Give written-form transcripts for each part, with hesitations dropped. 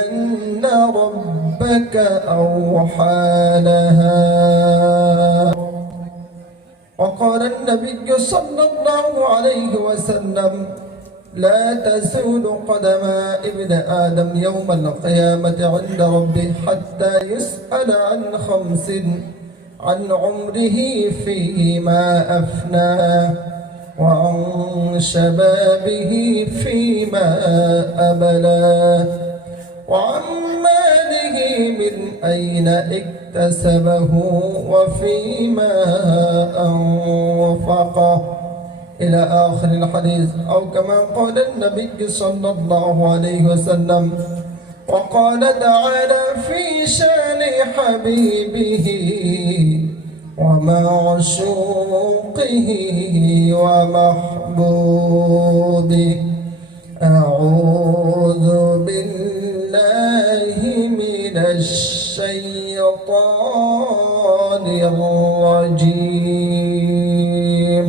أن ربك أوحى لها. وقال النبي صلى الله عليه وسلم: لا تزول قدم ابن آدم يوم القيامة عند ربه حتى يسأل عن خمس: عن عمره فيما أفناه، وعن شبابه فيما أبلاه، وعن ماله من أين اكتسبه وفيما أنفقه، إلى آخر الحديث، أو كما قال النبي صلى الله عليه وسلم. وقال تعالى في شان حبيبه ومعشوقه ومحبوبه: أعوذ بالله من الشيطان الرجيم.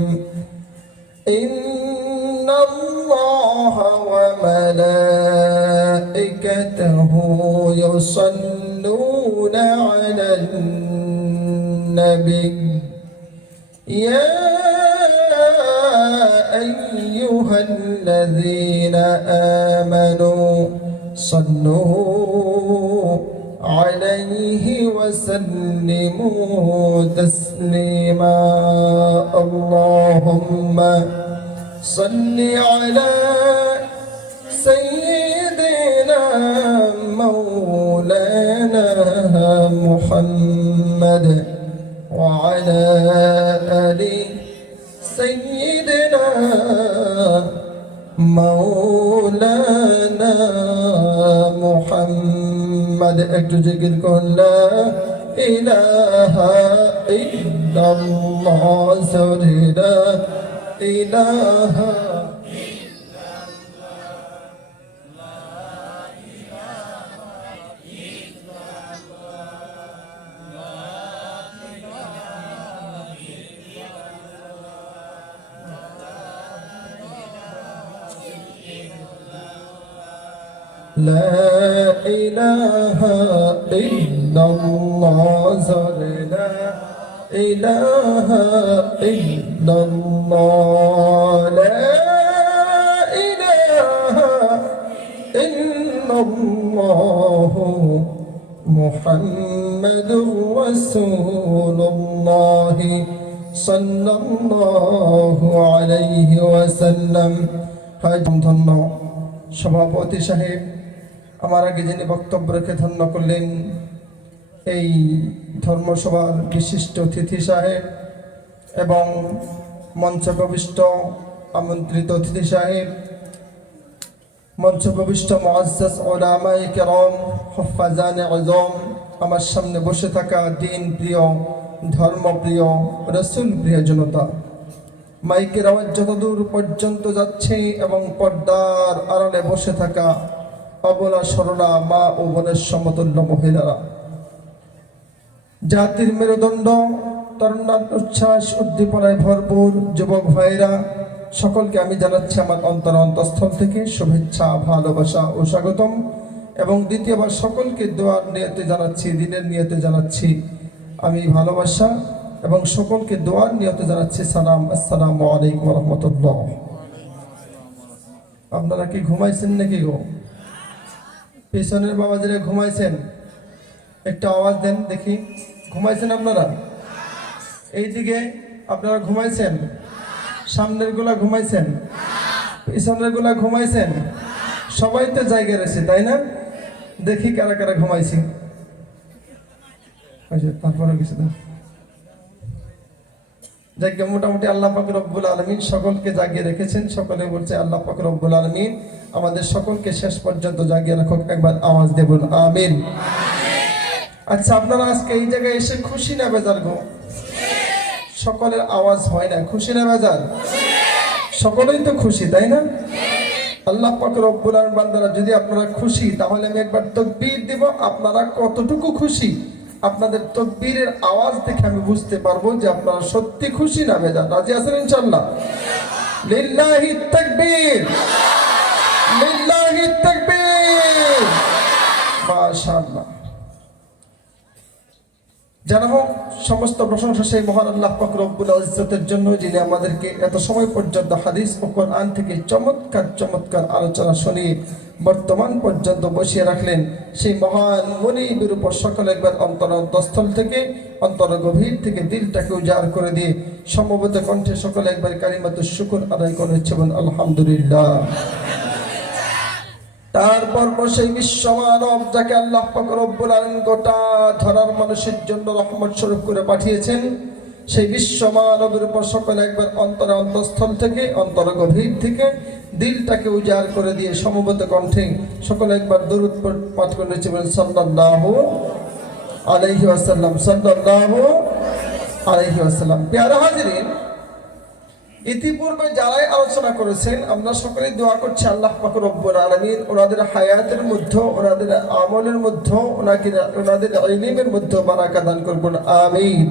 إن الله وملائكته يصلون على النبي يا أيها الذين آمنوا صلوا عليه وسلموا تسليما. اللهم صل على سيدنا مولانا محمد وعلى آل سيدنا مولانا محمد. একটু জিকির করুন: লা ইলাহা ইল্লাল্লাহ, সরে লা ইলাহা لا إله إلا الله، لا إله إلا الله، لا إله إلا الله، محمد رسول الله صلى الله عليه وسلم. ধন্য সভাপতি সাহেব, আমার আগে যিনি বক্তব্য রেখে ধন্য করলেন এই ধর্মসভার বিশিষ্ট অতিথি সাহেব এবং মঞ্চপ্রবিষ্ট আমন্ত্রিত অতিথি সাহেব, মঞ্চপ্রবিষ্ট মুআজ্জাজ উলামায়ে কেরাম, হুফাজানে আযম, আমার সামনে বসে থাকা দিন প্রিয়, ধর্মপ্রিয়, রাসূল প্রিয় জনতা, মাইকের আওয়াজ যতদূর পর্যন্ত যাচ্ছে এবং পর্দার আড়ালে বসে থাকা অবলা সরলা মা ও বোনের সমতুল্য মহিলারা, জাতির মেরুদণ্ড, তরুণার উচ্ছ্বাস উদ্দীপনায় ভরপুর যুবক ভাইরা, সকলকে আমি জানাচ্ছি আমার অন্তঃস্থল থেকে শুভেচ্ছা, ভালোবাসা ও স্বাগতম। এবং দ্বিতীয়বার সকলকে দোয়ার নিয়তে জানাচ্ছি, দিনের নিয়তে জানাচ্ছি আমি ভালোবাসা, এবং সকলকে দোয়ার নিয়তে জানাচ্ছি সালাম। আসসালামু আলাইকুম ওয়া রাহমাতুল্লাহ। আপনারা কি ঘুমাইছেন নাকি গো? পেছনের বাবাজিরা ঘুমাইছেন? একটা আওয়াজ দেন দেখি। ঘুমাইছেন আপনারা? এইদিকে আপনারা ঘুমাইছেন? সামনের গুলা ঘুমাইছেন? পিছনের গুলা ঘুমাইছেন? সবাই তো জায়গায় রয়েছে, তাই না? দেখি কারা কারা ঘুমাইছি। তারপরে কিছু না, যাকে মোটামুটি আল্লাহ পাক রব্বুল আলামিন সকলকে জাগিয়ে রেখেছেন। সকলে বলছে আল্লাহ পাক রব্বুল আলামিন আমাদের সকলকে শেষ পর্যন্ত জাগিয়ে রাখুক। একবার আওয়াজ দেবুন আমিন। আচ্ছা, আপনারা আজকে এই জায়গায় এসে খুশি না বেজার গো? সকলের আওয়াজ হয় না, খুশি না বেজার? সকলেই তো খুশি, তাই না? আল্লাহ পাক রব্বুল আলামিন বান্দারা, যদি আপনারা খুশি তাহলে আমি একবার তাকবীর দেব। আপনারা কতটুকু খুশি আপনাদের তাকবীরের আওয়াজ দেখে আমি বুঝতে পারবো যে আপনারা সত্যি খুশি না বেজার। রাজি আছেন ইনশাআল্লাহ? লিল্লাহি তাকবীর, লিল্লাহি তাকবীর, মাশাআল্লাহ। জানা হোক সমস্ত প্রশংসা সেই মহান আল্লাহ পাক রব্বুল ইজ্জতের জন্য, যিনি আমাদেরকে এত সময় পর্যন্ত হাদিস ও কোরআন থেকে চমৎকার চমৎকার আলোচনা শুনিয়ে বর্তমান পর্যন্ত বসিয়ে রাখলেন। সেই মহান মুনিবের উপর সকলে একবার অন্তরস্থল থেকে, অন্তর গভীর থেকে দিলটাকে উজাড় করে দিয়ে সমবেত কণ্ঠে সকলে একবার কালিমাতুশ শুকর আদায় করে বলুন আলহামদুলিল্লাহ। তারপর সেই বিশ্বমানব যাকে আল্লাহ পাক রব্বুল আলামিন গোটা ধরার মানুষের জন্য রহমত স্বরূপ করে পাঠিয়েছেন, সেই বিশ্বমানবের উপর সকলে একবার অন্তরস্থল থেকে, অন্তর গভীর থেকে দিলটাকে উজাড় করে দিয়ে সমবেত কণ্ঠে সকলে একবার দরুদ পাঠ করে সাল্লাল্লাহু আলাইহি ওয়াসাল্লাম, সাল্লাল্লাহু আলাইহি ওয়াসাল্লাম। প্রিয় হাজিরিন, ইতিপূর্বে যারাই আলোচনা করেছেন আমরা সকলেই দোয়া করছি আল্লাহ পাক রব্বুল আলামিন ওনাদের হায়াতের মধ্যে, ওনাদের আমলের মধ্যে, ওনাদের ইলমের মধ্যে বারাকা দান করবেন, আমিন।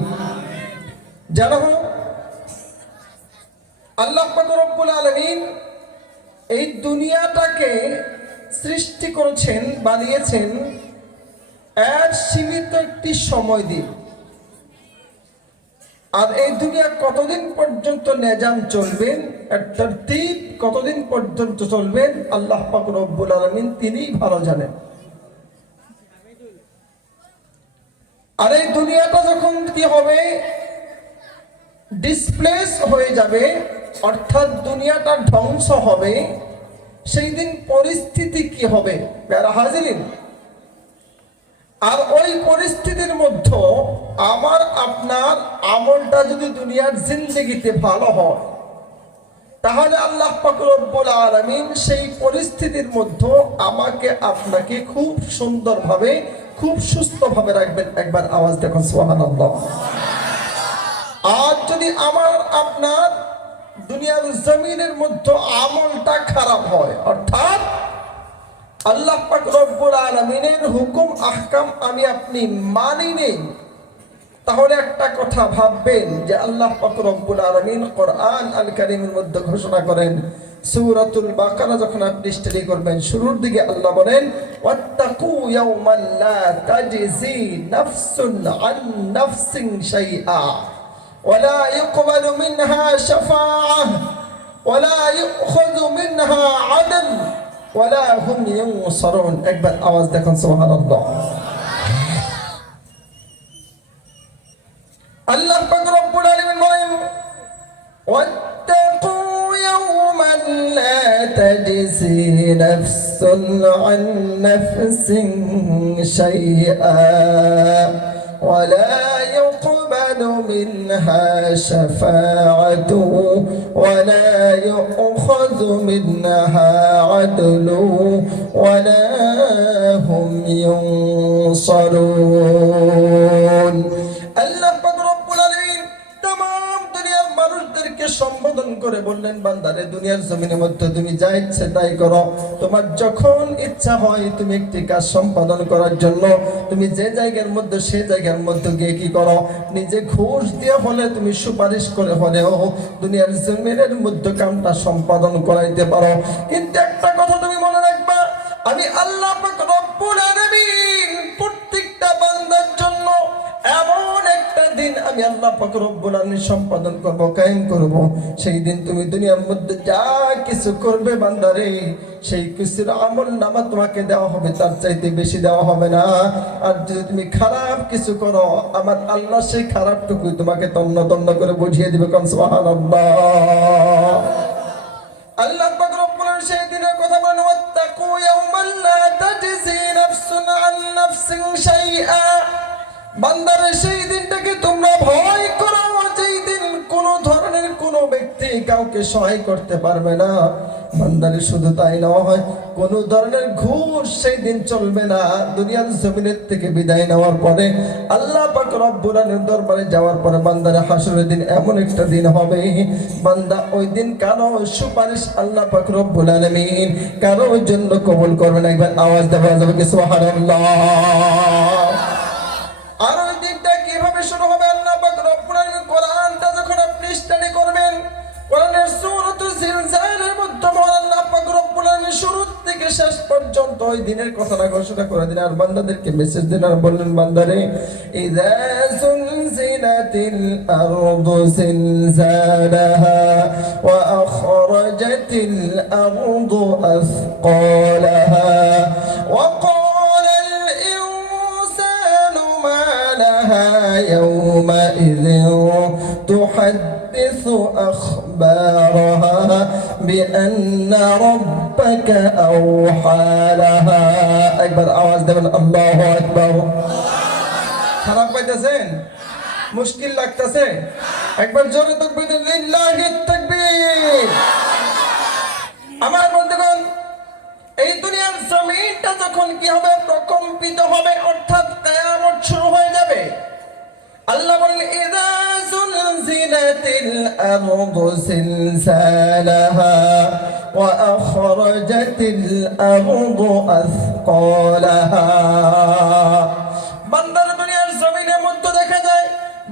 জানো আল্লাহ পাক রব্বুল আলামিন এই দুনিয়াটাকে সৃষ্টি করেছেন, বানিয়েছেন এর সীমিত একটি সময় দিয়ে। আর এই দুনিয়া কতদিন পর্যন্ত নিজাম চলবেন, এর তরতিব কতদিন পর্যন্ত চলবেন আল্লাহ পাক রব্বুল আলামিন তিনিই ভালো জানেন। আর এই দুনিয়াটা যখন কি হবে, ডিসপ্লেস হয়ে যাবে, অর্থাৎ দুনিয়াটা ধ্বংস হবে, সেই দিন পরিস্থিতি কি হবে প্যারা হাজিরিন। আর ওই পরিস্থিতির মধ্যে আমার আপনার আমলটা যদি দুনিয়ার জিন্দেগিতে ভালো হয়, তাহলে আল্লাহ পাক রব্বুল আলামিন সেই পরিস্থিতির মধ্যে আমাকে আপনাকে খুব সুন্দরভাবে, খুব সুস্থভাবে রাখবেন। একবার আওয়াজ দেখুন সুবহানাল্লাহ। আর যদি আমার আপনার দুনিয়ার জমিনের মধ্যে আমলটা খারাপ হয়, অর্থাৎ আল্লাহ পাক রব্বুল আলামিনের হুকুম আহকাম আমি আপনি মানি নেই, তাহলে একটা কথা ভাববেন যে আল্লাহ পাক রব্বুল আলামিন কোরআন আল কারীমের মধ্যে ঘোষণা করেন, সূরাতুল বাকারা যখন আপনি স্টাডি করবেন শুরুর দিকে আল্লাহ বলেন ওয়াত্তাকু ইয়াওমান লা তাজজি নাফসুন আন নাফসিন শাইআ ওয়ালা ইউকবালু মিনহা শাফাআহ ওয়ালা ইউখাযু মিনহা আদল ওয়ালা হুম ইউনসারুন। একবার আওয়াজ দেখুন সুবহানাল্লাহ। আল্লাহ পাক রব্বুল আলামিন বলেন ওয়াত্তাকু ইয়াওমান লা তাজজি নাফসুন আন নাফসিন শাইআ ওয়ালা ইউকবালু মিনহা শাফাআতু ওয়ালা ইউখাযু মিনহা আদলু ওয়ালা হুম ইউনসারুন। আল্লাহ পাক রব্বুল আলামিন तमाम দুনিয়ার মানুষদেরকে সম্বোধন করে বললেন, বান্দারে দুনিয়ার জমিনের মধ্যে তুমি যা ইচ্ছে তাই করো, তোমার যখন ইচ্ছা হয় তুমি একটি কাজ সম্পাদন করার জন্য তুমি যে জায়গার মধ্যে সে জায়গার মধ্যে গিয়ে কি করো, নিজে ঘুষ দিয়ে হলে তুমি সুপারিশ করে হলেও দুনিয়ার জমিনের মধ্যে কামটা সম্পাদন করাইতে পারো। কিন্তু একটা কথা তুমি মনে রাখবা, আমি আল্লাহ পাক রব্বুল আলামিন প্রত্যেকটা বান্দার জন্য এমন একটা দিন আমি আল্লাহ পাক রব্বুল আলামিন সম্পাদন করব, কায়েম করব। সেই দিন তুমি দুনিয়ার মধ্যে যা কিছু করবে বান্দারে, সেই কিছুর আমল নামা তোমাকে দেওয়া হবে, তার চাইতে বেশি দেওয়া হবে না। আর যদি তুমি খারাপ কিছু করো, আমার আল্লাহ সেই খারাপটুকু তোমাকে তন্ন তন্ন করে বুঝিয়ে দিবে। কোন সুবহানাল্লাহ। আল্লাহ পাক রব্বুল আলামিন সেই দিনের কথা বলেন ওয়াত্তাকু ইয়াওমান লা তাজজি নাফসুন আন নাফসিন শাইআ। বান্দারে সেই দিনটাকে তোমরা ভয় করো, যেই দিন কোন ধরনের কোন ব্যক্তি কাউকে সহায় করতে পারবে না। বান্দারে শুধু তাই নয়, কোন ধরনের ঘুষ সেই দিন চলবে না। দুনিয়ার জমিনের থেকে বিদায় নেওয়ার পরে আল্লাহ পাক রব্বুল আলামিনের দরবারে যাওয়ার পরে বান্দারে হাসরের দিন এমন একটা দিন হবে, বান্দা ওই দিন কারো সুপারিশ আল্লাহ পাক রব্বুল আলামিন কারোর জন্য কবুল করবে না। একবার আওয়াজ দেওয়া যাবে কি সুবহানাল্লাহ। আর ওই দিনটা কিভাবে শুরু হবে, আল্লাহ পাক রব্বুল আলামিন কোরআনটা যখন আপনি স্টাডি করবেন, কোরআনের সূরাতুল জিলজালের মধ্যে আল্লাহ পাক রব্বুল আলামিন শুরু থেকে শেষ পর্যন্ত ওই দিনের কথাটা ঘোষণা করে দিন আর বান্দাদেরকে মেসেজ দিন আর বললেন বান্দারে ইযা সুলজিলাতিল আরদু জিলজালাহা ওয়া আখরাজাতিল আরদু আসকালাহা ওয়া ক্বালাল ইনসানু মা লাহা ইয়াওমাইযিন তুহাদ্দিসু আখবারাহা বিআন্না রাব্বাকা আওহা লাহা। একবার আওয়াজ দেবেন আল্লাহু আকবার। খারাপ পাইতেছেন? মুশকিল লাগতেছে? একবার জোরে তাকবীর দিন, লিল্লাহিত তাকবীর। আমার বন্ধুগণ, এই দুনিয়ার জমিনটা যখন কি হবে, প্রকম্পিত হবে, অর্থাৎ কিয়ামত শুরু হয়ে যাবে। আল্লাহ বলেন ইযা যুলজিলাতিল আরদু জিলজালাহা ওয়া আখরাজাতিল আরদু আসকালাহা। বান্দার দুনিয়ার জমিনের মধ্যে দেখা যায়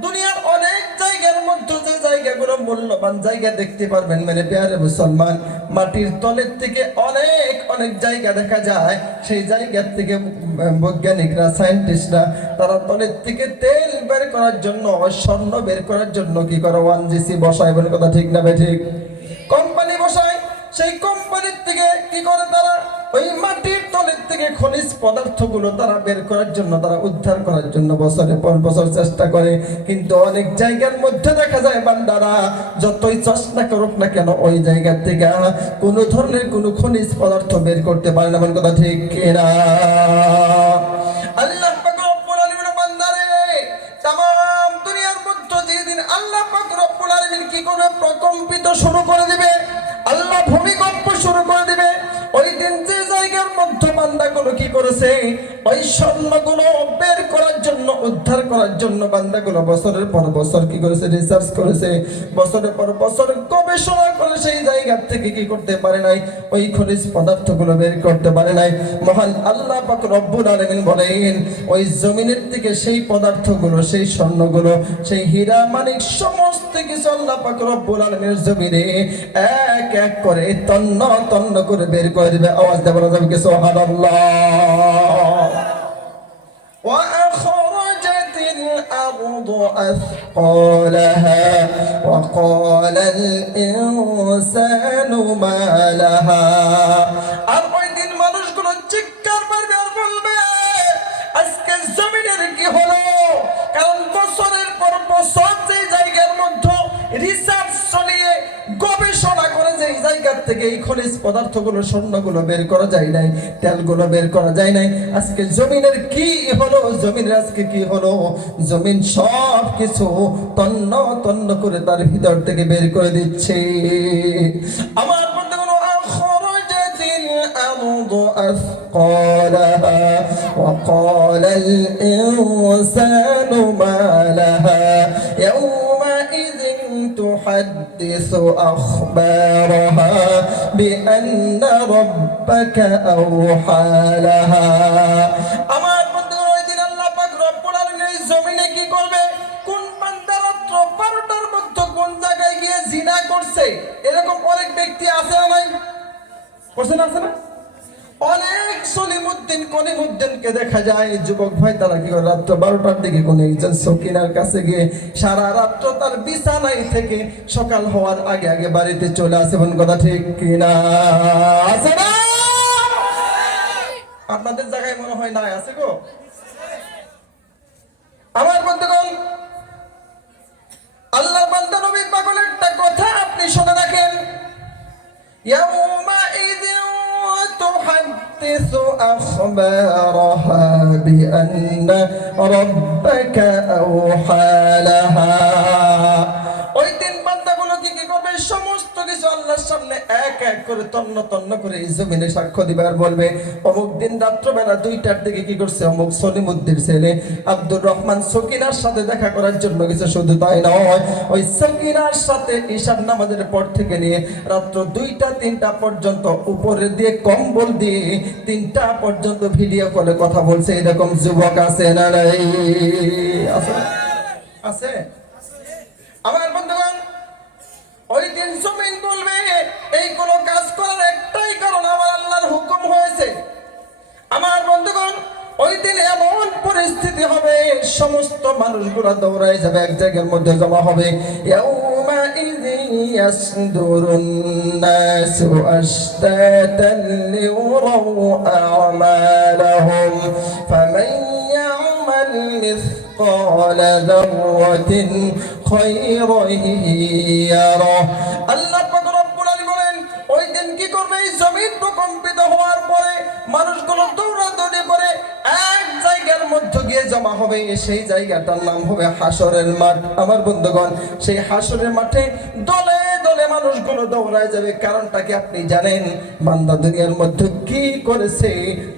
দুনিয়ার অনেক জায়গার মধ্যে যে জায়গাগুলো মূল্যবান জায়গা দেখতে পারবেন মেরে প্যারে মুসলমান, মাটির তলের থেকে অনেক অনেক জায়গা দেখা যায়। সেই জায়গার থেকে বৈজ্ঞানিকরা, সায়েন্টিস্টরা তারা তলের থেকে তেল বের করার জন্য, স্বর্ণ বের করার জন্য কি করে 1GC বসায়। বলে কথা ঠিক না ঠিক? কোম্পানি বসায়। সেই কোম্পানির থেকে কি করে তারা ওই মাটির তলের থেকে খনিজ পদার্থগুলো তারা বের করার জন্য, তারা উদ্ধার করার জন্য বছরের পর বছর চেষ্টা করে। কিন্তু অনেক জায়গার মধ্যে দেখা যায় বান্দারা যতই চেষ্টা করুক না কেন ওই জায়গা থেকে কোনো ধরনের কোনো খনিজ পদার্থ বের করতে পারে না। কথা ঠিক কিনা? আল্লাহ পাক রব্বুল আলামিন বান্দারে तमाम দুনিয়ার মধ্যে যেদিন আল্লাহ পাক রব্বুল আলামিন কি করে প্রকম্পিত শুরু করে দিবে, আল্লাহ ভূমিকম্প শুরু করে দিবে, ওই দিন যে জায়গার মধ্যে বান্দাগুলো কি করেছে ওই স্বর্ণগুলো বের করার জন্য, উদ্ধার করার জন্য বান্দাগুলো বছরের পর বছর কি করেছে, রিসার্চ করেছে, বছরের পর বছর গবেষণা করে সেই জায়গা থেকে কি করতে পারে নাই, ওই খনিজ পদার্থগুলো বের করতে পারে নাই। মহান আল্লাহ পাক রব্বুল আলামিন বলেন ওই জমিনের থেকে সেই পদার্থগুলো, সেই স্বর্ণগুলো, সেই হীরা মানিক সমস্ত কিছু আল্লাহ পাক রব্বুল আলামিনের জমিনে এক এক করে তন্ন তন্ন করে বের করে দিবে। আওয়াজ দেব না যাবে কি সুবহানাল্লাহ। ওয়া আখরাজাতিল আরদু আসকালাহা ওয়া ক্বালাল ইনসানু মা লাহা। আর ওই দিন মানুষগুলো চিৎকার করবে আর বলবে আজকে জমিনের কি হলো? কারণ বছরের পর বছর যে জায়গার মধ্যে রিসার্চ চলিয়ে গবেষণা করে যে জায়গা থেকে এই খনিজ পদার্থগুলো, স্বর্ণগুলো বের করা যায় নাই, তেলগুলো বের করা যায় নাই, আজকে জমিনের কি হলো? জমিনের আজকে কি হলো? জমিন সব কিছু তন্ন তন্ন করে তার ভিতর থেকে বের করে দিচ্ছে। আমার বন্ধুগণ, আখরাজাতিল আরদু আসকালাহা ওয়া ক্বালাল ইনসানু মা লাহা ইয়াওমাইযিন তুহাদ্দিসু আখবারাহা বিআন্না রাব্বাকা আওহা লাহা। আমার বন্ধুগণ, ওই দিন আল্লাহ পাক রব্বুল আলামিন এই জমিনে কি করবে? কোন বান্দা রাত্র 12টার মধ্যে কোন জায়গায় গিয়ে জিনা করছে, এরকম অনেক ব্যক্তি আছে না নাই? করছে না, আছে না? অনেক কলিমুদ্দিনকে দেখা যায় যুবক ভাই তারা কি করে রাত্র 12টার দিকে কোন একজন সকিনার কাছে গিয়ে সারা রাত্র তার বিছানায় থেকে সকাল হওয়ার আগে আগে বাড়িতে চলে আসে। কোন কথা ঠিক কিনা? আছে না? আপনাদের জায়গায় মনে হয় নাই, আছে গো? আমার বন্ধুগণ, আল্লাহর বান্দা নবী পাগল একটা কথা আপনি শুনে রাখেন, ইয়াউমাইযিন তুহাদ্দিসু আখবারাহা বিআন্না রাব্বাকা আওহা লাহা। ওই দিন বান্দাগুলো কি করবে? সমস্ত কিছু আল্লাহর সামনে এক এক করে তন্ন তন্ন করে এই জমিনে সাক্ষ্য দিবে আর বলবে অমুক দিন রাত্রবেলা 2টার দিকে কি করছে অমুক সলিমুদ্দিন ছেলে আব্দুর রহমান সকিনার সাথে দেখা করার জন্য গেছে। শুধু তাই নয়, ওই সকিনার সাথে ঈশার নামাজের পর থেকে নিয়ে রাত্র 2টা 3টা পর্যন্ত উপরে দিয়ে কম্বল দিয়ে 3টা পর্যন্ত ভিডিও কলে কথা বলছে। এরকম যুবক আছে না নাই? আছে। আমার বন্ধুগণ, ওই দিন জমিন বলবে এই কোন কাজ করার একটাই কারণ, আমার আল্লাহর হুকুম হয়েছে ওই দিন এমন পরিস্থিতি হবে সমস্ত মানুষগুলো দৌড়ায় যাবে, এক জায়গার মধ্যে জমা হবে। ইয়াউমাইযিন ইয়াসদুরুন নাসু আশতাতান লিউরাউ আ'মালাহুম ফামান ইয়া'মাল মিসকালা যাররাতিন খায়রান ইয়ারাহ। আল্লাহ পাক রব্বুল আলামিন বলেন ওই দিন কি করবে, এই জমিন প্রকম্পিত হওয়ার পরে মানুষগুলো দৌড়াদৌড়ি করে এক জায়গার মধ্যে গিয়ে জমা হবে, সেই জায়গাটার নাম হবে হাসরের মাঠ। আমার বন্ধুগণ, সেই হাসরের মাঠে দলে দলে মানুষগুলো দৌড়ায় যাবে। কারণটা কি আপনি জানেন? বান্দা দুনিয়ার মধ্যে কি করেছে,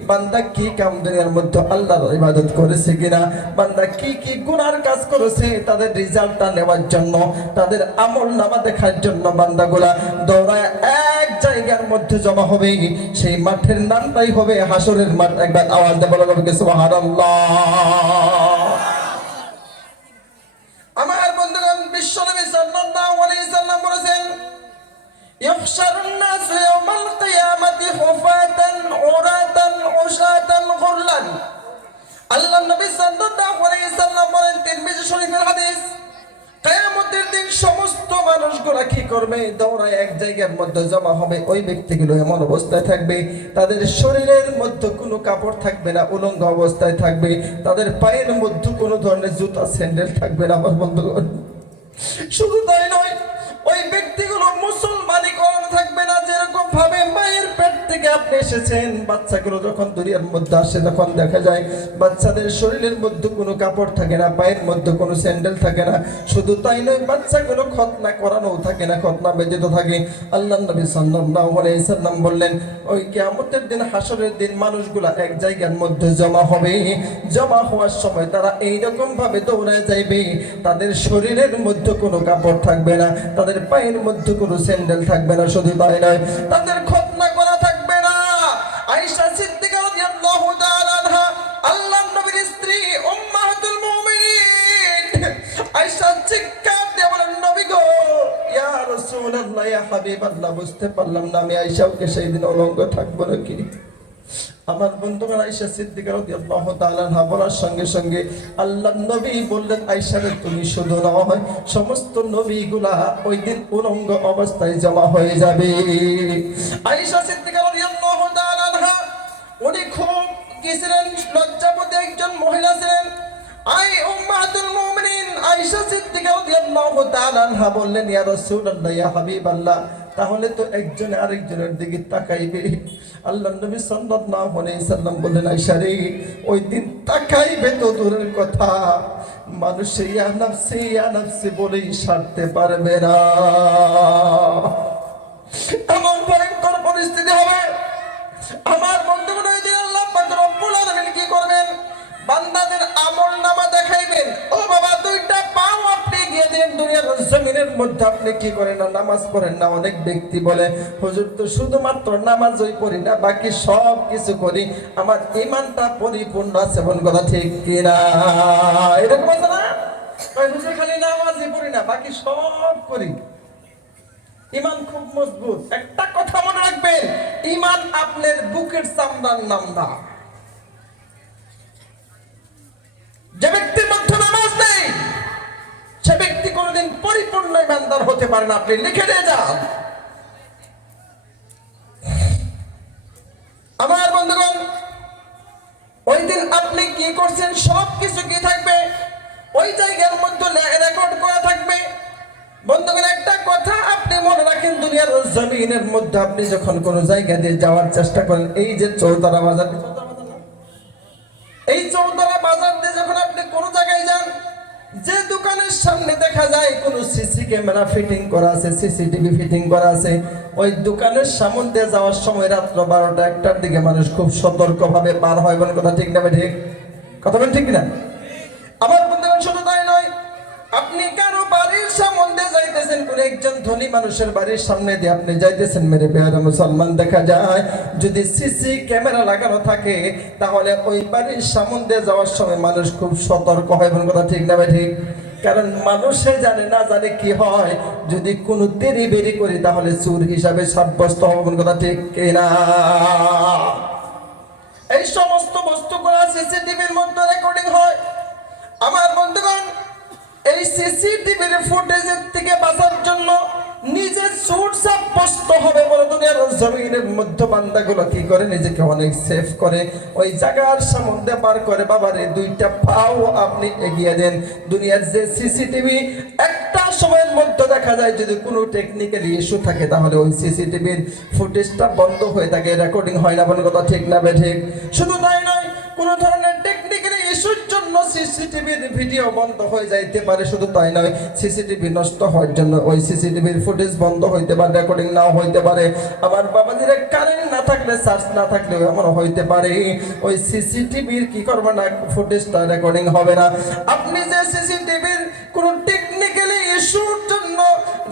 বান্দা কি কাম দুনিয়ার মধ্যে আল্লাহর ইবাদত করেছে কিনা, বান্দা কি কি গুনার কাজ করেছে, তাদের রেজাল্টটা নেওয়ার জন্য, তাদের আমল নামা দেখার জন্য বান্দাগুলা দৌড়ায় এক জায়গার মধ্যে জমা হবে। সেই মাঠের নামটাই হবে হাসরের মাঠ। একবার আওয়াজ দিয়ে বলা যাবে সুবহানাল্লাহ। আমার বন্ধুগণ, বিশ্বনবী সাল্লাল্লাহু আলাইহি সাল্লাম বলেছেন ইহশারুন নাস ইয়াওমাল কিয়ামাতি হুফাতান উরাতান উশাতান গুরলান। আল্লাহর নবী সাল্লাল্লাহু আলাইহি সাল্লাম বলেন, তিরমিজি শরীফের হাদিস, কিয়ামতের দিন সমস্ত মানুষগুলো কি করবে, দৌড়ায় এক জায়গার মধ্যে জমা হবে। ওই ব্যক্তিগুলো এমন অবস্থায় থাকবে, তাদের শরীরের মধ্যে কোনো কাপড় থাকবে না, উলঙ্গ অবস্থায় থাকবে, তাদের পায়ের মধ্যে কোনো ধরনের জুতা স্যান্ডেল থাকবে না। আমার বন্ধুগণ, শুধু তাই নয়, ওই ব্যক্তিগুলো মুসলমানি করানো থাকবে না। যেরকম ভাবে মায়ের পেট থেকে আপনি এসেছেন, বাচ্চাগুলো যখন দুনিয়ার মধ্যে আসে তখন দেখা যায় বাচ্চাদের শরীরের মধ্যে কোনো কাপড় থাকে না, পায়ের মধ্যে কোনো স্যান্ডেল থাকে না। শুধু তাই নয়, বাচ্চাগুলো খতনা করানো থাকে না, খতনা ব্যতীত থাকে। আল্লাহর নবী সাল্লাল্লাহু আলাইহি সাল্লাম বললেন, ওই কিয়ামতের দিন, হাসরের দিন মানুষগুলা এক জায়গার মধ্যে জমা হবে। জমা হওয়ার সময় তারা এইরকম ভাবে দৌড়ায় যাইবে, তাদের শরীরের মধ্যে কোনো কাপড় থাকবে না, তাদের পায়ের মধ্যে কোনো স্যান্ডেল থাকবে না। শুধু তাই নয়, তাদের খতনা করা থাকবে না। আয়েশা সিদ্দিকা রাদিয়াল্লাহু তাআলা আনহা, আল্লাহর নবীর স্ত্রী, উম্মাহাতুল মুমিনিন, আয়েশা চিৎকার দিয়ে বলেন, নবী গো, ইয়া রাসূলুল্লাহ, ইয়া হাবিবাল্লাহ, বুঝতে পারলাম না আমি আয়েশাও কি সেই দিন অলঙ্গ থাকবো নাকি। আমার বন্ধুগণ, আয়েশা সিদ্দিকা রাদিয়াল্লাহু তাআলা আনহা বলার সঙ্গে সঙ্গে আল্লাহর নবী বললেন, আয়েশা রে, তুমি শুধু নয়, সমস্ত নবীগুলা ওই দিন উলঙ্গ অবস্থায় জমা হয়ে যাবে। আয়েশা সিদ্দিকা রাদিয়াল্লাহু তাআলা আনহা, উনি খুব কি ছিলেন, লজ্জাবতী একজন মহিলা ছিলেন। আই উম্মাতুল মুমিনিন আয়েশা সিদ্দিকা রাদিয়াল্লাহু তাআলা আনহা বললেন, ইয়া রাসূলুল্লাহ, ইয়া হাবিবাল্লাহ, তাহলে তো একজন আরেকজনের দিকে তাকাইবে। আল্লাহর নবী সাল্লাল্লাহু আলাইহি সাল্লাম বললেন, আয়েশা রে, ওই দিন তাকাইবে তো দূরের কথা, মানুষ ইয়া নাফসি বলেই সারতে পারবে না। এমন ভয়ঙ্কর পরিস্থিতি হবে। আমার বন্ধুগণ, ওই দিন আল্লাহ পাক রব্বুল আলামিন কি করবেন, বান্দাদের আমল নামা দেখাইবেন। ও বাবা, দুইটা পাও আপনি গিয়ে দেন দুনিয়ার জমিনের মধ্যে, আপনি কি করেন না, নামাজ পড়েন না। অনেক ব্যক্তি বলে, হুজুর তো শুধুমাত্র নামাজই পড়ি না, বাকি সব কিছু করি, আমার ঈমানটা পরিপূর্ণ আছে। বল কথা ঠিক কিনা? এরকম আছে না? হুজুর খালি নামাজই পড়ি না, বাকি সব করি, ঈমান খুব মজবুত। একটা কথা মনে রাখবেন, ঈমান আপনার বুকের চামড়ার নাম না। যে ব্যক্তির মধ্যে নামাজ নেই, সে ব্যক্তি কোনদিন পরিপূর্ণ ঈমানদার হতে পারে না। আপনি লিখে নিয়ে যান। আমার বন্ধুগণ, ওই দিন আপনি কি করছেন সব কিছু কি থাকবে, ওই জায়গার মধ্যে রেকর্ড করা থাকবে। বন্ধুগণ, একটা কথা আপনি মনে রাখেন, দুনিয়ার জমিনের মধ্যে আপনি যখন কোনো জায়গা দিয়ে যাওয়ার চেষ্টা করেন, এই যে চৌতারা বাজার, এই চৌতারা বাজার দিয়ে যখন আপনি কোন জায়গায় যান, যে দোকানের সামনে দেখা যায় কোন সিসি ক্যামেরা ফিটিং করা আছে, সিসিটিভি ফিটিং করা আছে, ওই দোকানের সামনে দিয়ে যাওয়ার সময় রাত্র 12টা-1টার দিকে মানুষ খুব সতর্ক ভাবে পার হয়। বলেন কথা ঠিক না? ঠিক কথা বলেন, ঠিক না? আমার বন্ধুগণ, শুধু তাই নয়, আপনি কারো বাড়ির সামনে যাইতেছেন, কোন একজন ধনী মানুষের বাড়ির সামনে দিয়ে আপনি যাইতেছেন, মেরে বেয়ারা মুসলমান, দেখা যায় যদি সিসি ক্যামেরা লাগানো থাকে, তাহলে ওই বাড়ির সামনে দিয়ে যাওয়ার সময় মানুষ খুব সতর্ক হয়। বলেন কথা ঠিক না? ঠিক। কারণ মানুষে জানে না জানে কি হয়, যদি কোনো দেরি বেরি করি তাহলে চোর হিসাবে সাব্যস্ত হবে। কথা ঠিক কিনা? এই সমস্ত বস্তুগুলো সিসিটিভির মধ্যে রেকর্ডিং হয়। আমার বন্ধুগণ, এই সিসিটিভির ফুটেজের থেকে বাঁচার জন্য নিজে চোর সাব্যস্ত হবে বলে দুনিয়ার জমিনের মধ্যে বান্দাগুলো কি করে, নিজেকে অনেক সেফ করে, ওই জায়গার সম্বন্ধে পার করে। বাবারে, দুইটা পাও আপনি এগিয়ে দেন। দুনিয়ার যে সিসিটিভি একটা সময়ের মধ্যে দেখা যায় যদি কোনো টেকনিক্যাল ইস্যু থাকে, তাহলে ওই সিসিটিভির ফুটেজটা বন্ধ হয়ে থাকে, রেকর্ডিং হয় না। বলে কথা ঠিক না বেঠিক? শুধু তাই নয়, কোনো ধরনের টেকনিক্যাল ইস্যুর জন্য সিসিটিভির ভিডিও বন্ধ হয়ে যাইতে পারে। শুধু তাই নয়, সিসিটিভি নষ্ট হওয়ার জন্য ওই সিসিটিভির ফুটেজ বন্ধ হইতে পারে, রেকর্ডিং নাও হইতে পারে। আবার বাবাজিরা, কারেন্ট না থাকলে, চার্জ না থাকলে এমন হইতে পারে ওই সিসিটিভির কি করবে না, ফুটেজটা রেকর্ডিং হবে না। আপনি যে সিসিটিভির কোনো টেকনিক্যালি ইস্যুর জন্য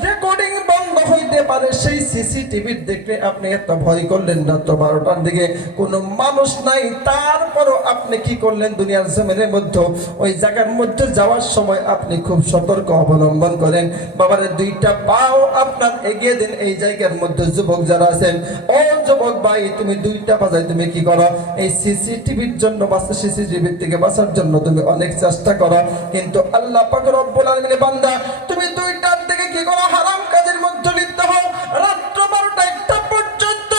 রেকর্ডিং বন্ধ হইতে পারে, সেই সিসিটিভির দেখে আপনি এত ভয় করলেন রাত 12টার দিকে, কোনো মানুষ নাই, তারপরও আপনি কি করলেন, দুনিয়ার জমিনের মধ্যে ওই জায়গার মধ্যে যাওয়ার সময় আপনি খুব সতর্ক অবলম্বন করেন। বাবারে, দুইটা পাও আপনার এগিয়ে দিন এই জায়গার মধ্যে। যুবক যারা আছেন, ও যুবক ভাই, তুমি দুইটা বাজায় তুমি কি করো, এই সিসিটিভির জন্য সিসিটিভির থেকে বাঁচার জন্য তুমি অনেক চেষ্টা করো, কিন্তু আল্লাহ পাক রব্বুল আলামিনের বান্দা, তুমি দুইটার থেকে কি করো, হারাম কাজের মধ্যে লিপ্ত হও। রাত্র 12টা 1টা পর্যন্ত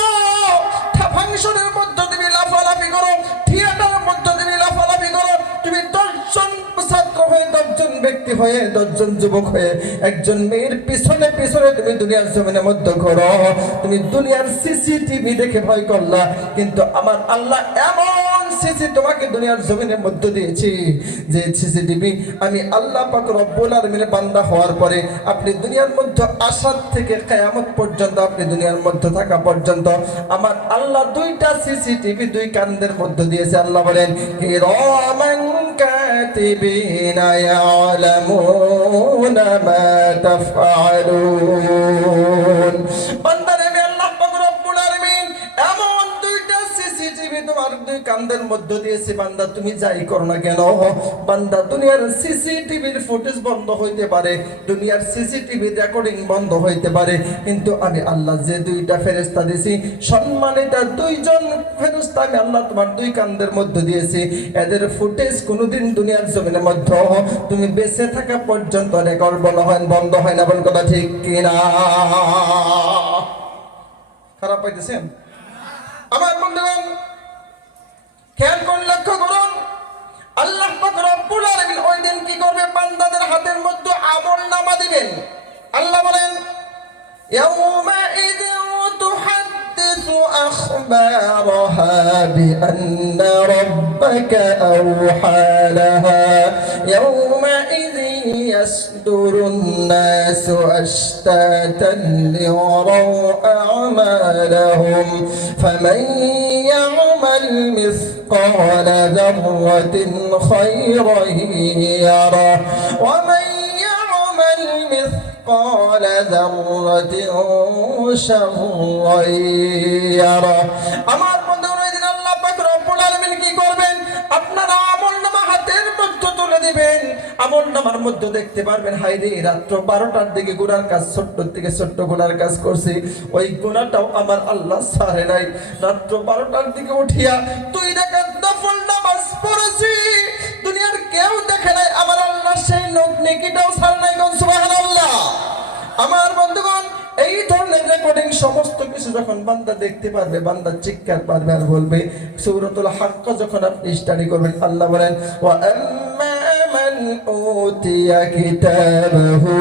ফাংশনের মধ্যে তুমি লাফালাফি করো, থিয়েটারের মধ্যে তুমি লাফালাফি করো। তুমি 10 জন ছাত্র হয়ে, 10 জন ব্যক্তি হয়ে, 10 জন যুবক হয়ে একজন মেয়ের পিছনে পিছনে তুমি দুনিয়ার জমিনের মধ্যে ঘোরো। তুমি দুনিয়ার সিসিটিভি দেখে ভয় করলা, কিন্তু আমার আল্লাহ এমন সিসি তোমাকে দুনিয়ার জমিনের মধ্যে দিয়েছি যে সিসিটিভি আমি আল্লাহ পাক রব্বুল আলামিনের বান্দা হওয়ার পরে আপনি দুনিয়ার মধ্যে আসার থেকে কিয়ামত পর্যন্ত, আপনি দুনিয়ার মধ্যে থাকা পর্যন্ত আমার আল্লাহ দুইটা সিসিটিভি দুই কান্দের মধ্যে দিয়েছে। আল্লাহ বলেন, কিরামান কাতিবিনা ইয়ালামুনা মা তাফআলুন। বান্দারে, আমি আল্লাহ পাক রব্বুল আলামিন এমন দুইটা সিসিটিভি তোমার দুই কান্দের মধ্যে দিয়েছে। বান্দা, তুমি যাই করো না কেন, বান্দা, দুনিয়ার সিসিটিভির ফুটেজ বন্ধ হইতে পারে, দুনিয়ার সিসিটিভি রেকর্ডিং বন্ধ হইতে পারে, কিন্তু আমি আল্লাহ যে দুইটা ফেরেশতা দিয়েছি, সম্মানিত দুইজন ফেরেশতা আমি আল্লাহ তোমার দুই কান্দের মধ্যে দিয়েছি, এদের ফুটেজ কোনোদিন দুনিয়ার জমিনের মধ্যে তুমি বেঁচে থাকা পর্যন্ত রেকর্ড বন্ধ হয় না। বল কথা ঠিক কিনা? খারাপ পাইতেছেন আমার বন্ধুগণ? খেয়াল করে লক্ষ্য করুন, আল্লাহ পাক রব্বুল আলামিন ওই দিন কি করবে, বান্দাদের হাতের মধ্যে আমলনামা দিবেন। আল্লাহ বলেন, ইয়াউমাইযিন তুহাদ্দিসু আখবারাহা বিআন্না রাব্বাকা আওহা লাহা ইয়াউমাইযিন ইয়াসদুরুন নাসু আশতাতান লিয়ারাউ আ'মালাহুম ফামান يعمل مثقال ذرة خيرا يره ومن يعمل مثقال ذرة شرا يره। আমার বন্ধুরা, এই দিন আল্লাহ পাক রব্বুল আলামিন কি করবেন, আপনারা আমলনামা হাতের মধ্যে তুলে দিবেন। আমলনামার মধ্যে দেখতে পারবেন, হায়রে রাত্র 12টার দিকে গুনার কাজ, ছোট্ট থেকে ছোট্ট গুনার কাজ করছি, ওই গুনাহটাও আমার আল্লাহ ছাড়ে নাই। রাত্র 12টার দিকে উঠিয়া 2 রাকাত নফল নামাজ পড়েছি, দুনিয়ার কেউ দেখে নাই, আমার আল্লাহ সেই নেকিটাও ছাড়ে নাই। সুবহানাল্লাহ। আমার বন্ধুগণ, এই ধরনের রেকর্ডিং সমস্ত কিছু যখন বান্দা দেখতে পারবে, বান্দা চিৎকার পারবে আর বলবে। সূরাতুল হাক্ক যখন আপনি স্টাডি করবেন, আল্লাহ বলেন, ওয়া আম্মা মান উতিয়া কিতাবাহু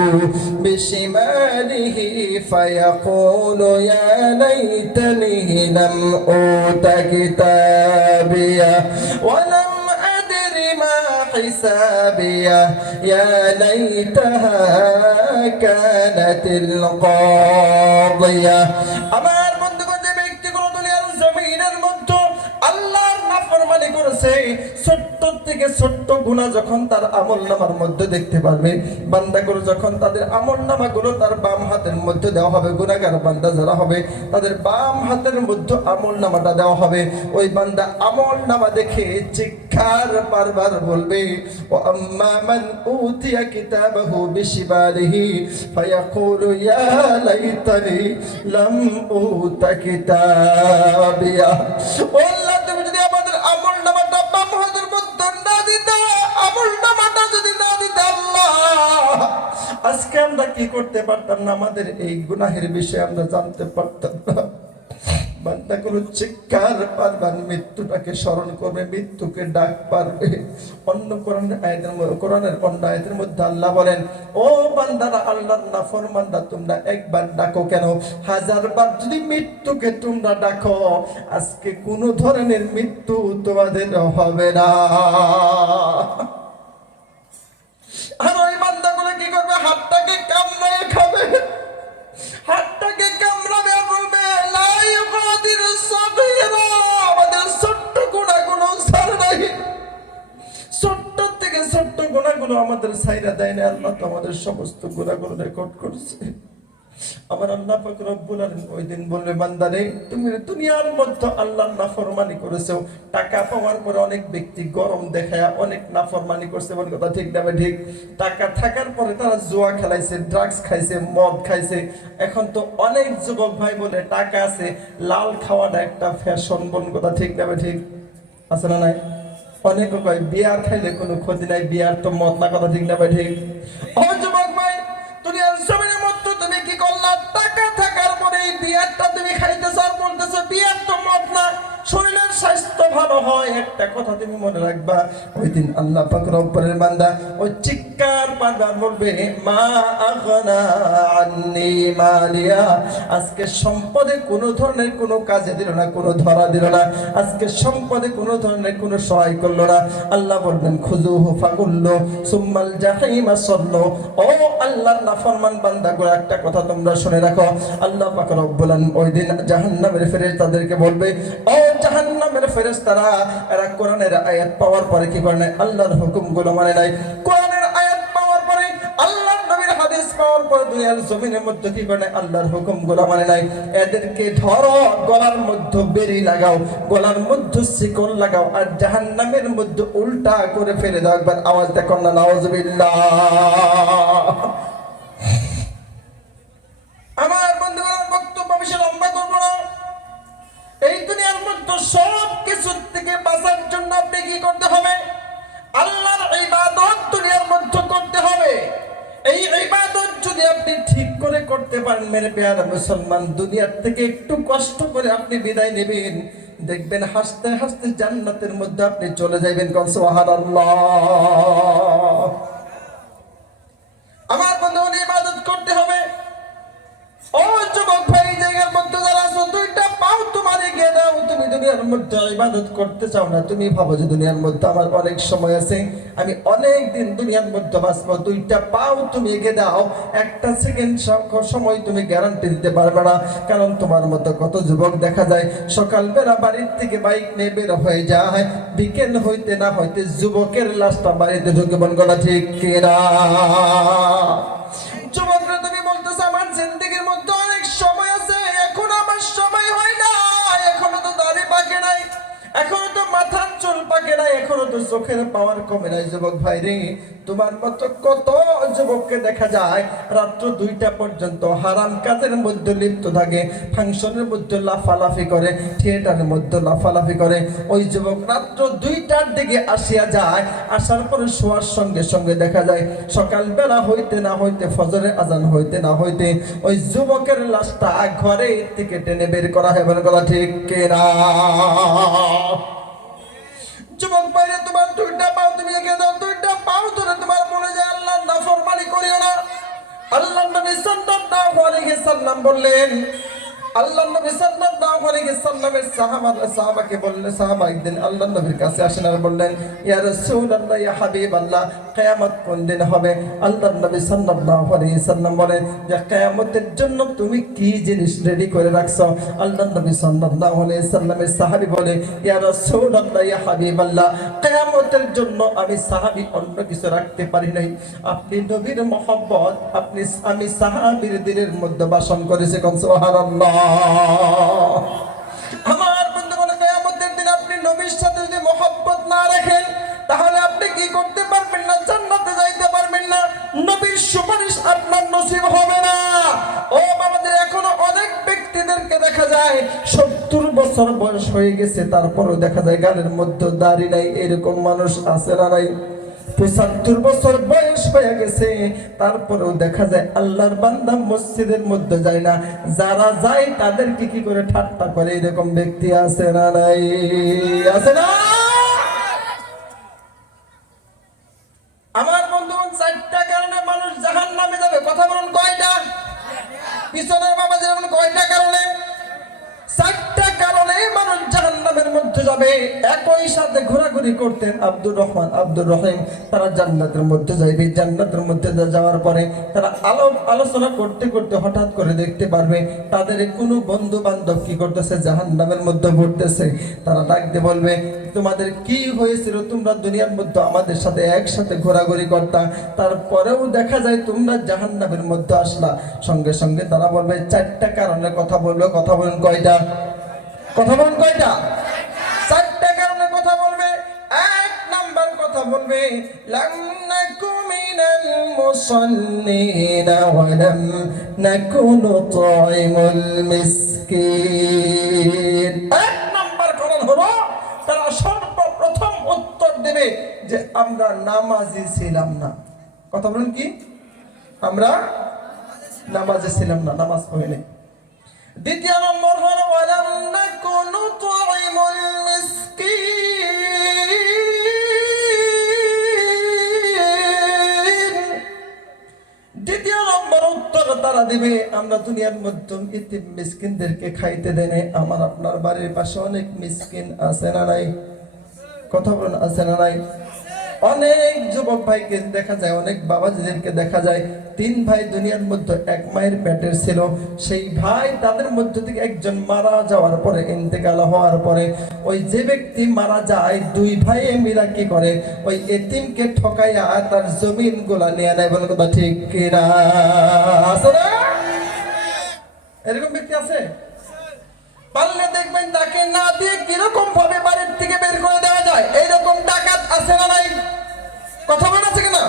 বিশিমালিহি ফায়াকুলু ইয়া লাইতানি লাম উতা কিতাবিয়া ওয়া লাম আদরি মা হিসাবিয়া ইয়া লাইতাহা কানাতিল কাদিয়া। আমার বন্ধুগণ, যে ব্যক্তিগুলো দুনিয়ার জমিনের মধ্যে আল্লাহর নাফরমানি করেছে, ছোট্ট থেকে ছোট্ট গুনাহ যখন তার আমলনামার মধ্যে দেখতে পারবে, বান্দাগুলো যখন তাদের আমলনামাগুলো তার বাম হাতের মধ্যে দেওয়া হবে, গুনাহগার বান্দা যারা হবে তাদের বাম হাতের মধ্যে আমলনামাটা দেওয়া হবে, ওই বান্দা আমলনামা দেখে চিৎকার বারবার বলবে, ওয়া আম্মা মান উতিয়া কিতাবাহু বিশিমালিহি ফায়াকুলু ইয়া লাইতানি লাম উতা কিতাবিয়া। ও আল্লাহ, তুমি যদি আমাদের আমরা কি করতে পারতাম না, আমাদের এই গুনাহের বিষয়ে আমরা জানতে পারতাম না। বান্দাগুলো চিৎকার পারবেন, মৃত্যুটাকে স্মরণ করবে, মৃত্যুকে ডাক পারবে। অন্য কোরআনের অন্য আয়াতের মধ্যে আল্লাহ বলেন, ও বান্দারা, আল্লাহর নাফরমানরা, তোমরা একবার ডাকো কেন, 1000 বার যদি মৃত্যুকে তোমরা ডাকো, আজকে কোন ধরনের মৃত্যু তোমাদের হবে না। আর ওই বান্দাগুলো কি করবে? হাতটাকে কামড়ায় খাবে, হাতটাকে কামড়াবে আর বলবে, লা ইউগাদিরু সাগীরা, আমাদের ছোট্ট গুনাহগুলো ছাড় নাই, ছোট্ট থেকে ছোট্ট গুনাহগুলো আমাদের ছাইরা দেয় না। আল্লাহ তো আমাদের সমস্ত গুনাহগুলো রেকর্ড করছে। আমার আল্লাহ পাক রব্বুল আলামিন ওই দিন বলবে, বান্দারে, তুমি দুনিয়ার মধ্যে আল্লাহর নাফরমানি করেছো, টাকা পাওয়ার পরে অনেক ব্যক্তি গরম দেখায় অনেক নাফরমানি করছে, বল কথা ঠিক না ঠিক? টাকা থাকার পরে তারা জুয়া খেলাইছে, ড্রাগস খাইছে, মদ খাইছে। এখন তো অনেক যুবক ভাই বলে টাকা আছে, লাল খাওয়াটা একটা ফ্যাশন, বল কথা ঠিক না ঠিক? আছে না নাই? অনেক কয় বিয়ার খাইলে কোনো ক্ষতি নাই, বিয়ার তো মদ না, কথা ঠিক না ঠিক? ও যুবক ভাই, দুনিয়ার জমিনের মধ্যে তুমি কি করলা? টাকা থাকার পরে এই বিয়ারটা তুমি খাইতেছ আর বলতেছো বিয়ার তো মদ না, শরীরের স্বাস্থ্য ভালো হয়। একটা কথা তুমি মনে রাখবা, ওই দিন আল্লাহ পাক রব্বুল বান্দা ওই চিৎকার পারবার বলবে, মা আগনা আন্নি মালিয়া, আজকে সম্পদে কোনো ধরনের কোনো কাজে দিল না, কোনো ধরা দিল না, আজকে সম্পদে কোনো ধরনের কোনো সহায় করলো না। আল্লাহ বলবেন, খুযুহু ফাগুল্লু সুম্মাল জাহিমা সাল্লু। ও আল্লাহর নাফরমান বান্দাগুলো, একটা কথা তোমরা শুনে রাখো, আল্লাহ পাক রব্বুল আলামিন ওই দিন জাহান্নামের ফেরেশতাদেরকে বলবে, ও জাহান্নামের ফেরেশতারা, এরা কোরআনের আয়াত পাওয়ার পরে কি করে নাই? আল্লাহর হুকুমগুলো মানে নাই। কোরআনের আয়াত পাওয়ার পরে, আল্লাহর নবীর হাদিস পাওয়ার পরে দুনিয়ার জমিনের মধ্যে কি করে নাই? আল্লাহর হুকুমগুলো মানে নাই। এদেরকে ধরো, গলার মধ্যে বেরি লাগাও, গলার মধ্যে শিকল লাগাও, আর জাহান্নামের মধ্যে উল্টা করে ফেলে দাও। একবার আওয়াজ দেখো না, নাউজুবিল্লাহ। আমার বন্ধুগণ, বক্তব্য বেশি লম্বা করব না। এই দুনিয়ার মধ্যে সব কিছু থেকে বাঁচার জন্য আপনি কি করতে হবে? আল্লাহর ইবাদত দুনিয়ার মধ্যে করতে হবে। এই ইবাদত যদি আপনি ঠিক করে করতে পারেন, মেরে প্যারা মুসলমান, দুনিয়ার থেকে একটু কষ্ট করে আপনি বিদায় নেবেন, দেখবেন হাসতে হাসতে জান্নাতের মধ্যে আপনি চলে যাবেন। কোন সুবহানাল্লাহ। আমার বন্ধুগণ, ইবাদত করতে হবে। ও যুবক ভাই, জায়গার মধ্যে যারা আছো, দুইটা পাও তোমার এগিয়ে দাও। তুমি দুনিয়ার মধ্যে ইবাদত করতে চাও না, তুমি ভাবো যে দুনিয়ার মধ্যে আমার অনেক সময় আছে, আমি অনেক দিন দুনিয়ার মধ্যে বাঁচবো। দুইটা পাও তুমি এগিয়ে দাও, একটা সেকেন্ড সময় তুমি গ্যারান্টি দিতে পারবে না। কারণ তোমার মতো কত যুবক দেখা যায় সকালবেলা বাড়ির থেকে বাইক নিয়ে বের হয়ে যায়, বিকেল হইতে না হইতে যুবকের লাশটা বাড়িতে ঢুকে। বল কথা ঠিক কিনা? যুবকরা, তুমি বলতেছো আমার জিন্দেগির মধ্যে অনেক সময় আছে, এখন আমার সময় হয় না, এখনো তো দাড়ি পাকে নাই, এখনো তো মাথার চুল পাকে নাই, এখনো তো চোখের পাওয়ার কমে নাই। যুবক ভাই রে, তোমার মতো কত যুবককে দেখা যায় রাত্র 2টা পর্যন্ত হারাম কাজের মধ্যে লিপ্ত থাকে, ফাংশনের মধ্যে লাফালাফি করে, থিয়েটারের মধ্যে লাফালাফি করে। ওই যুবক রাত্র 2টার দিকে আসিয়া যায়, আসার পরে শোয়ার সঙ্গে সঙ্গে দেখা যায় সকালবেলা হইতে না হইতে, ফজরের আজান হইতে না হইতে ওই যুবকের লাশটা ঘরে থেকে টেনে বের করা হয়। বলে কথা ঠিক কিনা? যুবক বাইরে, তোমার 2টা পাও তুমি এগিয়ে দাও, 2টা পাও ধরে তোমার মনে যায় আল্লাহর নাফরমানি করিও না। আল্লাহর নবী সাল্লাল্লাহু আলাইহি সাল্লাম বললেন, আল্লাহর নবী সাল্লাল্লাহু আলাইহি সাল্লামের সাহাবাকে বললেন, সাহাবা একদিন আল্লাহর নবীর কাছে আসেন আর বললেন, ইয়া রাসূলুল্লাহ, ইয়া হাবিবাল্লাহ, কিয়ামত কোন দিন হবে? আল্লাহর নবী সাল্লাল্লাহু আলাইহি সাল্লাম বলেন যে কিয়ামতের জন্য তুমি কি জিনিস রেডি করে রাখছো? আল্লাহর নবী সাল্লাল্লাহু আলাইহি সাল্লামের সাহাবী বলে, ইয়া রাসূলুল্লাহ, ইয়া হাবিবাল্লাহ, কিয়ামতের জন্য আমি সাহাবী অন্য কিছু রাখতে পারি নাই। আপনি নবীর মহব্বত, আমি সাহাবীর দিলের মধ্যে বাসন করেছি। কোন সুবহানাল্লাহ। আমার বন্ধুগণ, কিয়ামতের দিন আপনি নবীর সাথে যদি মহব্বত না রাখেন, তাহলে আপনি কি করতে পারবেন না? জান্নাতে যাইতে পারবেন না, নবীর সুপারিশ আপনার নসিব হবে না। ও বাবাদের, এখনো অনেক ব্যক্তিদেরকে দেখা যায় 70 বছর বয়স হয়ে গেছে, তারপরও দেখা যায় গালের মধ্যে দাড়ি নাই। এরকম মানুষ আছে না নাই? 75 বছর বয়স হয়ে গেছে, তারপরেও দেখা যায় আল্লাহর বান্দা মসজিদের মধ্যে যায় না। যারা যায় তাদেরকে কি করে ঠাট্টা করে, এরকম ব্যক্তি আছে না নাই? আছে না? আমার বন্ধুগণ, 4টা কারণে মানুষ জাহান্নামে যাবে। কথা বলুন কয়টা? পিছনের বাবা যেমন কয়টা কারণে? 4টা কারণে মানুষ জাহান্নামের মধ্যে যাবে। একই সাথে ঘোরাঘুরি করতেন আব্দুর রহমান, আব্দুর রহিম, তারা জান্নাতের মধ্যে যাইবে। জান্নাতের মধ্যে যাওয়ার পরে তারা আলোচনা করতে করতে হঠাৎ করে দেখতে পারবে তাদের কোনো বন্ধু বান্ধব কি করতেছে, জাহান্নামের মধ্যে ঘুরতেছে। তারা ডাকতে বলবে, তোমাদের কি হয়েছিল? তোমরা দুনিয়ার মধ্যে আমাদের সাথে একসাথে ঘোরাঘুরি করতা, তারপরেও দেখা যায় তোমরা জাহান্নামের মধ্যে আসলা। সঙ্গে সঙ্গে তারা বলবে 4টা কারণে কথা বলবে। কথা বলেন কয়টা? কথা বলেন কয়টা? 4টা কারণে কথা বলবে। 1 নাম্বার কথা বলবে, লাম নাকু মিনাল মুসাল্লিনা ওয়া লাম নাকু নুতঈমুল মিসকিন। 1 নাম্বার কারণ হলো তারা সর্বপ্রথম উত্তর দেবে যে আমরা নামাজি ছিলাম না। কথা বলেন কি? আমরা নামাজি ছিলাম না, নামাজ পড়ি নাই। দ্বিতীয় নম্বর হলো ওয়ালাম নাকু নুতঈমুল মিসকিন। দ্বিতীয় নম্বর উত্তর তারা দিবে, আমরা দুনিয়ার মধ্যে ইতিম মিসকিনদেরকে খাইতে দেই নাই। আমার আপনার বাড়ির পাশে অনেক মিসকিন আছে না নাই? কথা বলুন, আছে না নাই? অনেক যুবক ভাইকে দেখা যায়, অনেক বাবাজিদেরকে দেখা যায়, 3 ভাই দুনিয়ার মধ্যে 1 মায়ের পেটের ছিল। সেই ভাই তাদের মধ্যে থেকে একজন মারা যাওয়ার পরে, ইন্তেকাল হওয়ার পরে, ওই যে ব্যক্তি মারা যায় 2 ভাই মিলা কি করে, ওই এতিমকে ঠকাইয়া তার জমিন গুলা নিয়ে নেয়। বলে কথা ঠিক কিনা? আছে না? এরকম ব্যক্তি আছে? পারলে দেখবেন তাকে না দিয়ে কিরকম ভাবে বাড়ির থেকে বের করে দেওয়া যায়, এইরকম ডাকাত আছে না নাই? কথা বলা আছে কিনা?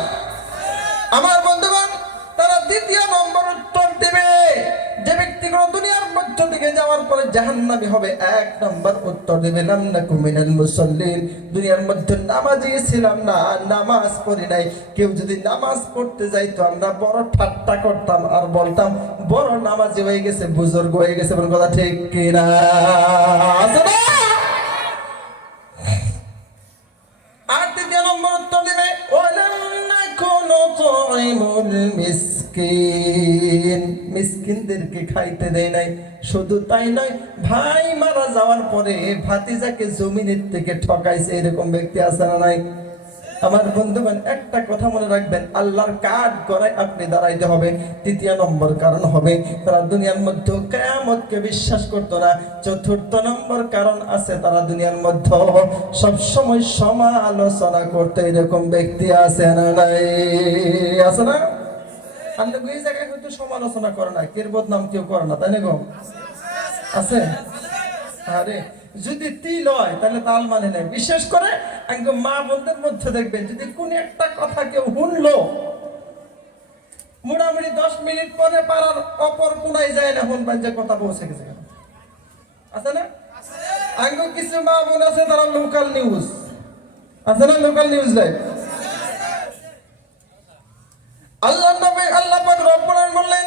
আমার বন্ধুগণ, তারা দ্বিতীয় নম্বর উত্তর দেবে যে ব্যক্তিগুলো দুনিয়ার মধ্য থেকে যাওয়ার পরে জাহান্নামী হবে। 1 নম্বর উত্তর দেবে, লাম নাকু মিনাল মুসাল্লিন, দুনিয়ার মধ্যে নামাজি ছিলাম না, নামাজ পড়ি নাই। কেউ যদি নামাজ পড়তে যাইতো আমরা বড় ঠাট্টা করতাম আর বলতাম বড় নামাজি হয়ে গেছে, বুজুর্গ হয়ে গেছে। বল কথা ঠিক কিনা? আছে না? আর দ্বিতীয় নম্বর উত্তর দেবে ওয়ালাম নাকু নুতঈমুল মিসকিন, মিসকিনদেরকে খাইতে দেয় নাই। শুধু তাই নয়, ভাই মারা যাওয়ার পরে ভাতিজাকে জমিনের থেকে ঠকাইছে। এরকম ব্যক্তি আছে না নাই? আমার বন্ধুগণ, একটা কথা মনে রাখবেন, আল্লাহর কাঠ গড়ায় আপনি দাঁড়াইতে হবে। তৃতীয় নম্বর কারণ হবে তারা দুনিয়ার মধ্যে কিয়ামতকে বিশ্বাস করতো না। চতুর্থ নম্বর কারণ আছে, তারা দুনিয়ার মধ্যে সবসময় সমালোচনা করতে। এরকম ব্যক্তি আছে না নাই? আছে না? আপনি ওই জায়গায় হয়তো সমালোচনা করে না, কের বদনাম কেউ করে না, তাই না গো? আছে? আরে যদি তিল হয় তাহলে তাল মানে নেই। বিশেষ করে একদম মা বোনদের মধ্যে দেখবেন, যদি কোন একটা কথা কেউ শুনলো, মোটামুটি 10 মিনিট পরে পাড়ার অপর কোনায় যায় না, শুনবেন যে কথা পৌঁছে গেছে। আছে না? আঙ্গ কিছু মা বোন আছে, তারা লোকাল নিউজ আছে না, লোকাল নিউজ দেয়। আল্লাহ নবী আল্লাহ পাক রব্বুল আলামিন বললেন,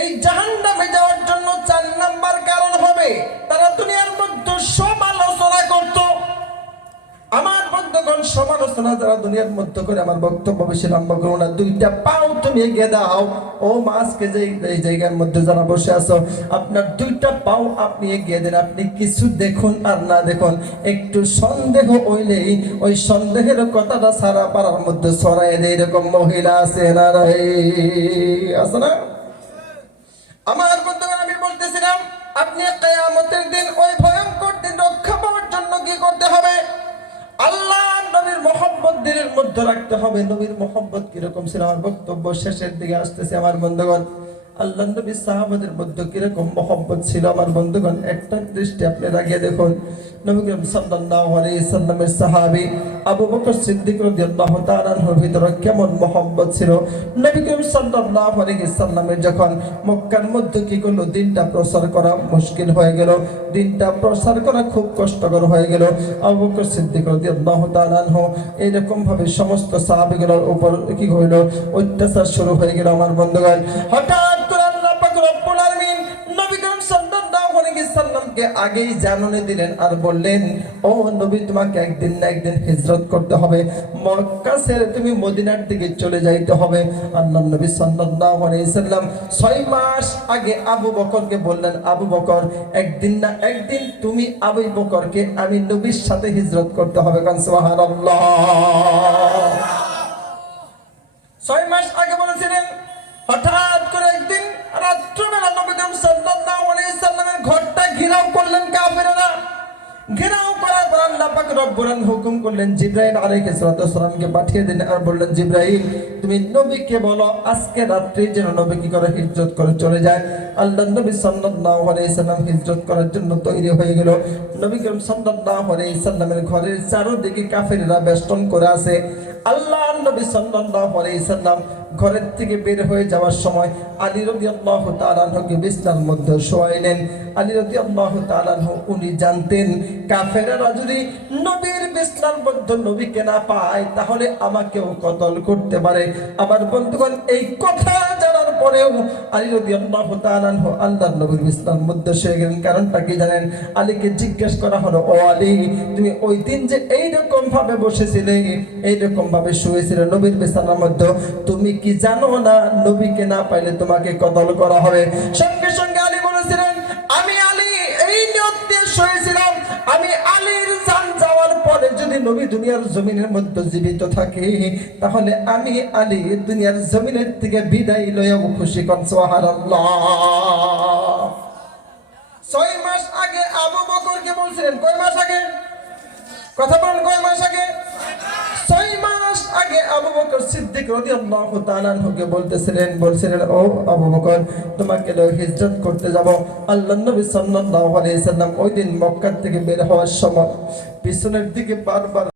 এই জাহান্নামে যাওয়ার জন্য 4 নাম্বার কারণ হবে তারা দুনিয়ার মধ্যে সমালোচনা করত। আমার বন্ধুগণ, সমালোচনা যারা দুনিয়ার মধ্যে করে, আমার বক্তব্য বেশি লম্বা করবো না, 2টা পাও তুমি এগিয়ে দাও। ও মাসকে যে এই জায়গার মধ্যে যারা বসে আছো, আপনার 2টা পাও আপনি এগিয়ে দেন। আপনি কিছু দেখুন আর না দেখুন, একটু সন্দেহ হইলেই ওই সন্দেহের কথাটা সারা পাড়ার মধ্যে ছড়াই দেয়। এরকম মহিলা আছে না? আছে না? আমার বন্ধুগণ, আমি বলতেছিলাম, আপনি কিয়ামতের দিন, ওই ভয়ঙ্কর দিন রক্ষা পাওয়ার জন্য কি করতে হবে? আল্লাহ নবীর মহব্বত দিলের মধ্যে রাখতে হবে। নবীর মহব্বত কিরকম ছিল? আমার বক্তব্য শেষের দিকে আসতেছে। আমার বন্ধুগণ, আল্লাহ নবী সাহাবাদের মধ্যে কিরকম মহব্বত ছিল আমার বন্ধুগণ, একটা দৃষ্টি আপনি লাগিয়ে দেখুন। নবী করিম সাল্লাল্লাহু আলাইহি সাল্লামের সাহাবী আবু বকর সিদ্দিক রাদিয়াল্লাহু তাআলা আনহুর ভিতরে কেমন মহব্বত ছিল। নবী করিম সাল্লাল্লাহু আলাইহি সাল্লামের যখন মক্কার মধ্যে কি করলো, দিনটা প্রচার করা মুশকিল হয়ে গেল, দিনটা প্রচার করা খুব কষ্টকর হয়ে গেল। আবু বকর সিদ্দিক রাদিয়াল্লাহু তাআলা আনহু এরকম ভাবে সমস্ত সাহাবীগুলোর উপর কি হইল, অত্যাচার শুরু হয়ে গেল আমার বন্ধুগণ। হঠাৎ করে আল্লাহ পাক রব্বুল আলামিন নবী করিম সাল্লাল্লাহু আলাইহি সাল্লামকে আগেই জানানো দিলেন আর বললেন, ও নবী, তোমাকে একদিন না একদিন হিজরত করতে হবে, মক্কা ছেড়ে তুমি মদিনার দিকে চলে যাইতে হবে। আল্লাহ নবী সাল্লাল্লাহু আলাইহি সাল্লাম 6 মাস আগে আবু বকরকে বললেন, আবু বকর, একদিন না একদিন তুমি আবু বকরকে আমি নবীর সাথে হিজরত করতে হবে। কান সুবহানাল্লাহ। 6 মাস আগে বলেছিলেন। হঠাৎ করে একদিন রাত্রিবেলা নবী করিম সাল্লাল্লাহু আলাইহি সাল্লামের ঘরটা ঘেরাও করলেন কাফেররা। ঘেরাও করার পর আল্লাহ পাক রব্বুল আলামিন হুকুম করলেন, জিবরাইল আলাইহিস সালামকে পাঠিয়ে দিলেন আর বললেন, জিবরাইল তুমি নবীকে বলো আজকে রাত্রি যেন নবী কি করে হিজরত করে চলে যায়। আল্লাহ নবী সাল্লাল্লাহু আলাইহি সাল্লাম হিজরত করার জন্য তৈরি হয়ে গেল। নবী করিম সাল্লাল্লাহু আলাইহি সাল্লামের ঘরের চারদিকে কাফেররা বেষ্টন করে আছে। আল্লাহ নবী সাল্লাল্লাহু আলাইহি সাল্লাম ঘরের থেকে বের হয়ে যাওয়ার সময় আলী রাদিয়াল্লাহু তাআলা আনহুকে বিছানার মধ্যে শোয়াইলেন। আলী রাদিয়াল্লাহু তাআলা আনহু উনি জানতেন কাফেররা যদি নবীর বিছানার মধ্যে নবীকে না পায় তাহলে আমাকেও কতল করতে পারে। আমার বন্ধুগণ, এই কথা জানার পরেও আলী রাদিয়াল্লাহু তাআলা আনহু আল্লাহর নবীর বিছানার মধ্যে শুয়ে গেলেন। কারণটা কি জানেন? আলীকে জিজ্ঞেস করা হলো, ও আলী, তুমি ওই দিন যে এইরকম ভাবে বসেছিলে, এইরকম ভাবে শুয়েছিলে নবীর বিছানার মধ্যে, তুমি কি জানো না নবীকে না পাইলে তোমাকে কতল করা হবে? সঙ্গে সঙ্গে আলী বলেছিলেন, আমি আলী এই নিয়ত দিয়ে শুয়েছিলাম, আমি আলীর জান যাওয়ার পরে যদি নবী দুনিয়ার জমিনের মধ্যে জীবিত থাকে তাহলে আমি আলী দুনিয়ার জমিনের থেকে বিদায় লইয়াও খুশি। কোন সুবহানাল্লাহ। 6 মাস আগে আবু বকরকে বলছিলেন, কয় মাস আগে? কথা বলেন, কয় মাস আগে? 6 মাস আগে আবু বকর সিদ্দিক রাদিয়াল্লাহু তাআলা আনহুকে বলছিলেন, ও আবু বকর, তোমাকে লয়ে হিজরত করতে যাব। আল্লাহর নবী সাল্লাল্লাহু আলাইহি সাল্লাম ওই দিন মক্কা থেকে বের হওয়ার সময় পিছনের দিকে বারবার